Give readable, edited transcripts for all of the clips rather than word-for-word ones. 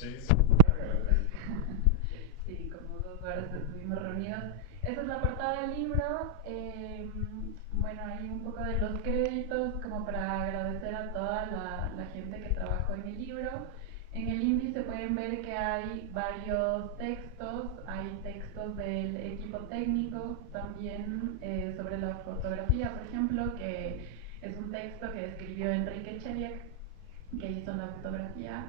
Sí, sí. Sí, como 2 horas estuvimos reunidos. Esa es la portada del libro. Bueno, hay un poco de los créditos como para agradecer a toda la gente que trabajó en el libro. En el índice pueden ver que hay varios textos, hay textos del equipo técnico, también sobre la fotografía, por ejemplo, que es un texto que escribió Enrique Cheriak, que hizo la fotografía.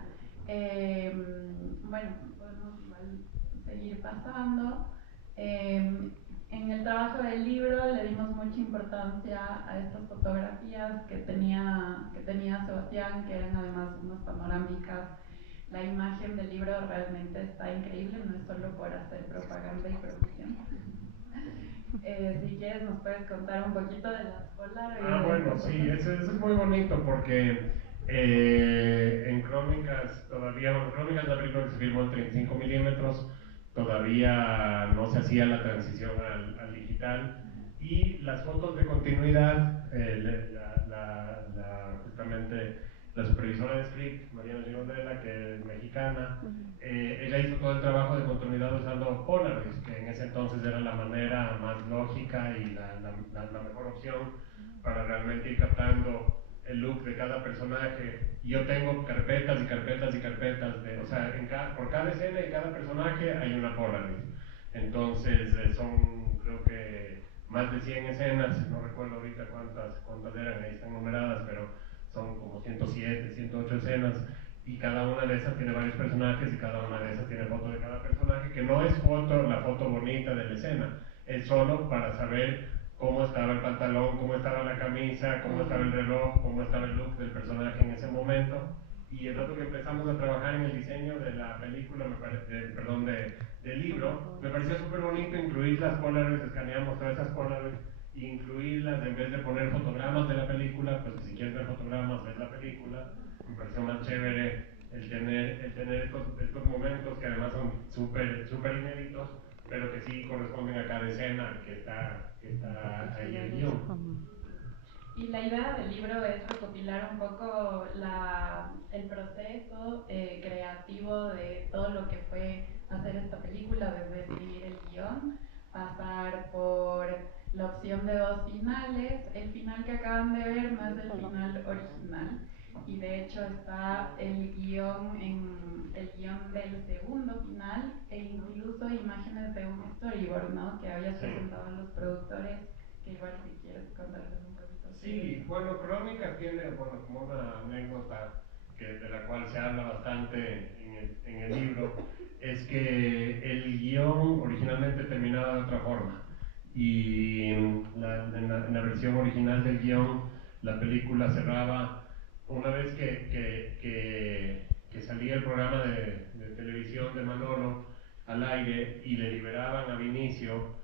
Bueno, podemos igual seguir pasando. En el trabajo del libro le dimos mucha importancia a estas fotografías que tenía Sebastián, que eran además unas panorámicas. La imagen del libro realmente está increíble, no es solo por hacer propaganda y promoción. Si quieres nos puedes contar un poquito de las Polaroid. Bueno, sí, eso es muy bonito porque en Crónicas todavía, bueno, Crónicas la película que se filmó en 35 milímetros, todavía no se hacía la transición al digital y las fotos de continuidad, justamente la supervisora de script, Mariana Girondela, que es mexicana, ella hizo todo el trabajo de continuidad usando Polaroid, que en ese entonces era la manera más lógica y la mejor opción para realmente ir captando el look de cada personaje. Yo tengo carpetas y carpetas y carpetas, o sea, por cada escena y cada personaje hay una Polaroid. Entonces son, creo que más de 100 escenas, no recuerdo ahorita cuántas eran, ahí están numeradas, pero son como 107, 108 escenas y cada una de esas tiene varios personajes y cada una de esas tiene foto de cada personaje, que no es la foto bonita de la escena, es solo para saber cómo estaba el pantalón, cómo estaba la camisa, cómo estaba el reloj, cómo estaba el look del personaje en ese momento. Y el rato que empezamos a trabajar en el diseño de la película, del libro, me pareció súper bonito incluir las Polaroids, escaneamos todas esas Polaroids, e incluirlas en vez de poner fotogramas de la película, pues si quieres ver fotogramas, ves la película. Me pareció más chévere el tener estos momentos que además son súper inéditos, pero que sí corresponden a cada escena que está ahí en el guión. Y la idea del libro es recopilar un poco el proceso creativo de todo lo que fue hacer esta película, desde escribir el guión, pasar por la opción de 2 finales. El final que acaban de ver no es el final original, y de hecho está el guión del segundo final e incluso imágenes de un storyboard, ¿no? Que habías presentado a los productores, que igual si quieres contarles un poquito. Sí, bueno, Crónicas tiene, bueno, como una anécdota de la cual se habla bastante en el libro, es que el guión originalmente terminaba de otra forma y en la versión original del guión la película cerraba una vez que salía el programa de televisión de Manolo al aire y le liberaban a Vinicio.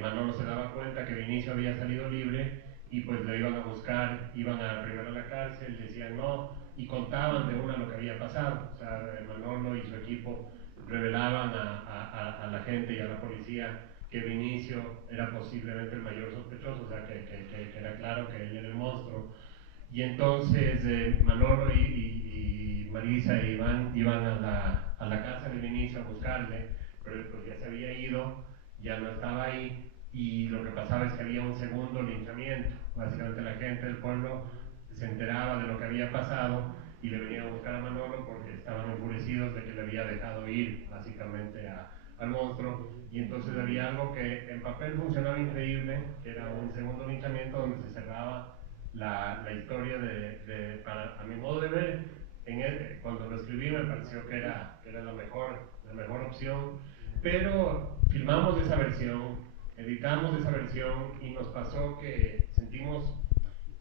Manolo se daba cuenta que Vinicio había salido libre y pues lo iban a buscar, iban primero a la cárcel, decían no, y contaban de una lo que había pasado. O sea, Manolo y su equipo revelaban a la gente y a la policía que Vinicio era posiblemente el mayor sospechoso, o sea, que era claro que él era el monstruo. Y entonces Manolo y Marisa e Iván iban a la casa de Vinicio a buscarle, pero él pues ya se había ido, ya no estaba ahí, y lo que pasaba es que había un segundo linchamiento. Básicamente la gente del pueblo se enteraba de lo que había pasado y le venían a buscar a Manolo porque estaban enfurecidos de que le había dejado ir básicamente al monstruo, y entonces había algo que en papel funcionaba increíble, que era un segundo linchamiento donde se cerraba la historia a mi modo de ver, cuando lo escribí me pareció que era la mejor opción, pero filmamos esa versión, editamos esa versión y nos pasó que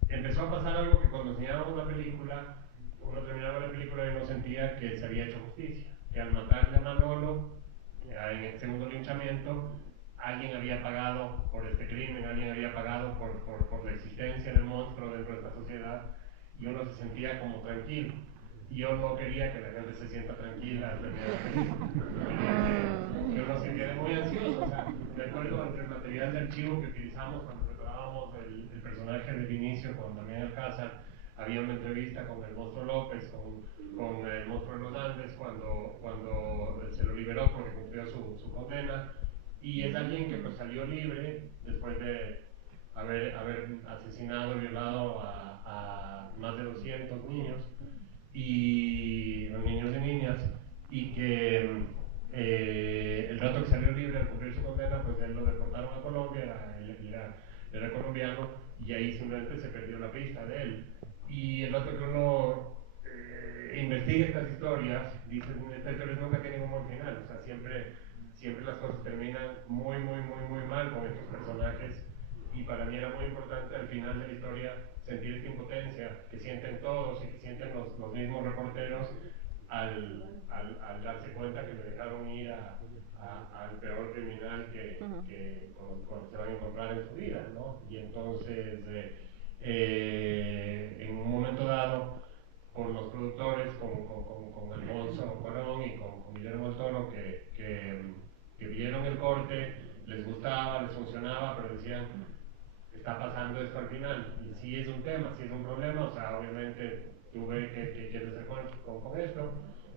empezó a pasar algo que cuando enseñábamos la película, uno terminaba la película y no sentía que se había hecho justicia, que al matarle a Manolo, en el segundo linchamiento, alguien había pagado por este crimen, alguien había pagado por la existencia del monstruo dentro de esta sociedad, y uno se sentía como tranquilo. Y yo no quería que la gente se sienta tranquila al terminar la película. Que uno se quede muy ansioso. O sea, me acuerdo entre el material de archivo que utilizamos cuando preparábamos el personaje de Vinicio con Damián Alcázar, había una entrevista con el monstruo López, con el monstruo de los Andes, cuando su condena, y es alguien que pues salió libre después de haber asesinado y violado a más de 200 niños, y niños y niñas, y que el rato que salió libre al cumplir su condena, pues él lo deportaron a Colombia, era colombiano, y ahí simplemente se perdió la pista de él. Y el rato que uno investiga estas historias, dicen, estas historias nunca tienen un buen final, o sea, siempre las cosas terminan muy mal con estos personajes, y para mí era muy importante al final de la historia sentir esta impotencia que sienten todos y que sienten los mismos reporteros al darse cuenta que le dejaron ir al peor criminal con se van a encontrar en su vida, ¿no? Y entonces, en un momento dado, con los productores, con Alfonso Cuarón y con Guillermo del Toro, que vieron el corte, les gustaba, les funcionaba, pero decían, está pasando esto al final, y sí es un tema, sí es un problema, o sea, obviamente tuve que hacer con esto,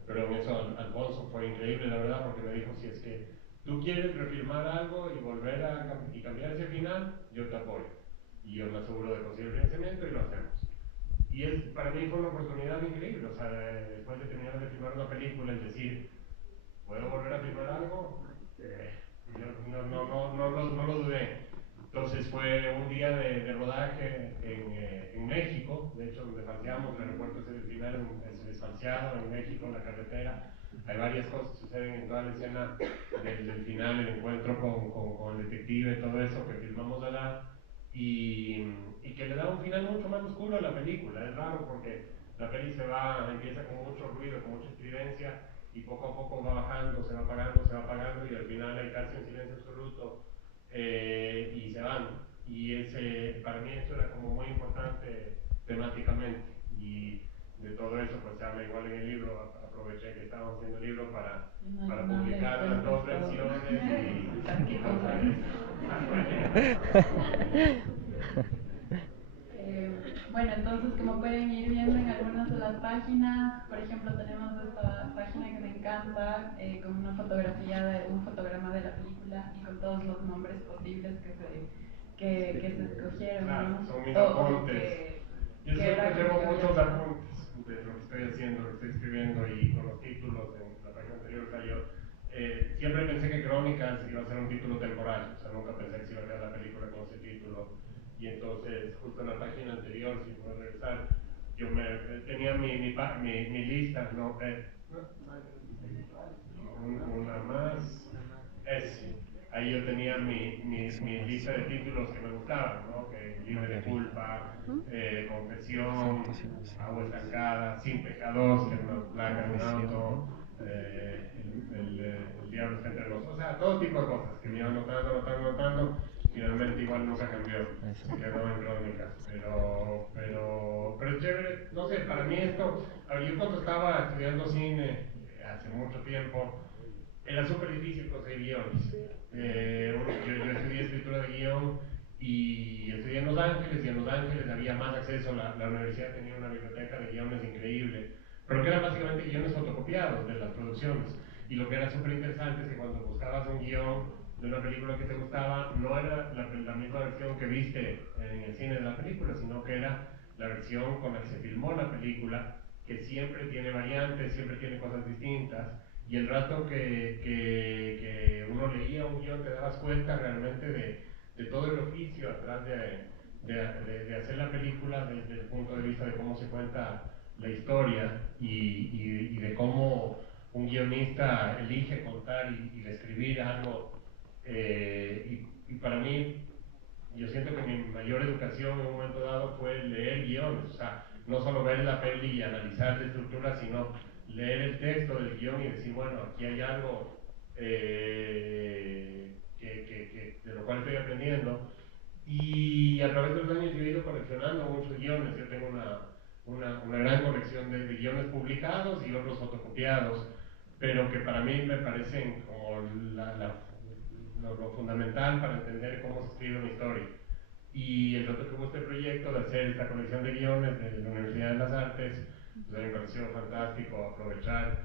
pero en eso Alfonso fue increíble, la verdad, porque me dijo, si es que tú quieres refirmar algo y volver y cambiar ese final, yo te apoyo, y yo me aseguro de conseguir financiamiento y lo hacemos. Y para mí fue una oportunidad increíble, o sea, después de terminar de filmar una película, es decir, ¿puedo volver a filmar algo? No lo dudé. Entonces fue un día de rodaje en México, de hecho donde falseamos, el aeropuerto es el final, es desfalseado en México, en la carretera. Hay varias cosas que suceden en toda la escena del final, el encuentro con el detective, todo eso que filmamos allá, y que le da un final mucho más oscuro a la película. Es raro porque la peli empieza con mucho ruido, con mucha estridencia, y poco a poco va bajando, se va apagando, y al final hay casi un silencio absoluto, y se van. Y para mí eso era como muy importante temáticamente, y de todo eso pues se habla igual en el libro. Aproveché que estábamos haciendo el libro para publicar las dos versiones y bueno, entonces como pueden ir viendo en algunas de las páginas, por ejemplo tenemos esta página que me encanta, con una fotografía de un fotograma de la película y con todos los nombres posibles que se escogieron, ¿no? Son mis apuntes. Yo que siempre era llevo como muchos apuntes de lo que estoy haciendo, lo que estoy escribiendo, y con los títulos en la página anterior salió. Siempre pensé que Crónicas iba a ser un título temporal, o sea, nunca pensé que se iba a quedar la película con ese título. Y entonces, justo en la página anterior, si puedo regresar, tenía mi lista, ¿no? Una más. Ahí yo tenía mi lista de títulos que me gustaban, ¿no? Que Libre de Culpa, Confesión, Agua Estancada, Sin Pecados, que era una placa de un auto, el Diablo está entre nosotros, o sea, todo tipo de cosas que me iba anotando. Finalmente igual nunca cambió, se quedó en Crónicas, pero es chévere, no sé, para mí esto, a ver, yo cuando estaba estudiando cine hace mucho tiempo, era súper difícil conseguir guiones. Yo estudié escritura de guión y estudié en Los Ángeles, y en Los Ángeles había más acceso, la universidad tenía una biblioteca de guiones increíble, pero que eran básicamente guiones fotocopiados de las producciones. Y lo que era súper interesante es que cuando buscabas un guión de una película que te gustaba, no era la misma versión que viste en el cine de la película, sino que era la versión con la que se filmó la película, que siempre tiene variantes, siempre tiene cosas distintas. Y el rato que uno leía un guión te dabas cuenta realmente de todo el oficio atrás de hacer la película, desde el punto de vista de cómo se cuenta la historia, y de cómo un guionista elige contar y describir algo. Y para mí, yo siento que mi mayor educación en un momento dado fue leer guiones, o sea, no solo ver la peli y analizar la estructura, sino leer el texto del guión y decir, bueno, aquí hay algo de lo cual estoy aprendiendo. Y a través de los años yo he ido coleccionando muchos guiones. Yo tengo una gran colección de guiones publicados y otros fotocopiados, pero que para mí me parecen como lo fundamental para entender cómo se escribe una historia. Y el rato que hubo este proyecto de hacer esta colección de guiones de la Universidad de las Artes, pues me pareció fantástico aprovechar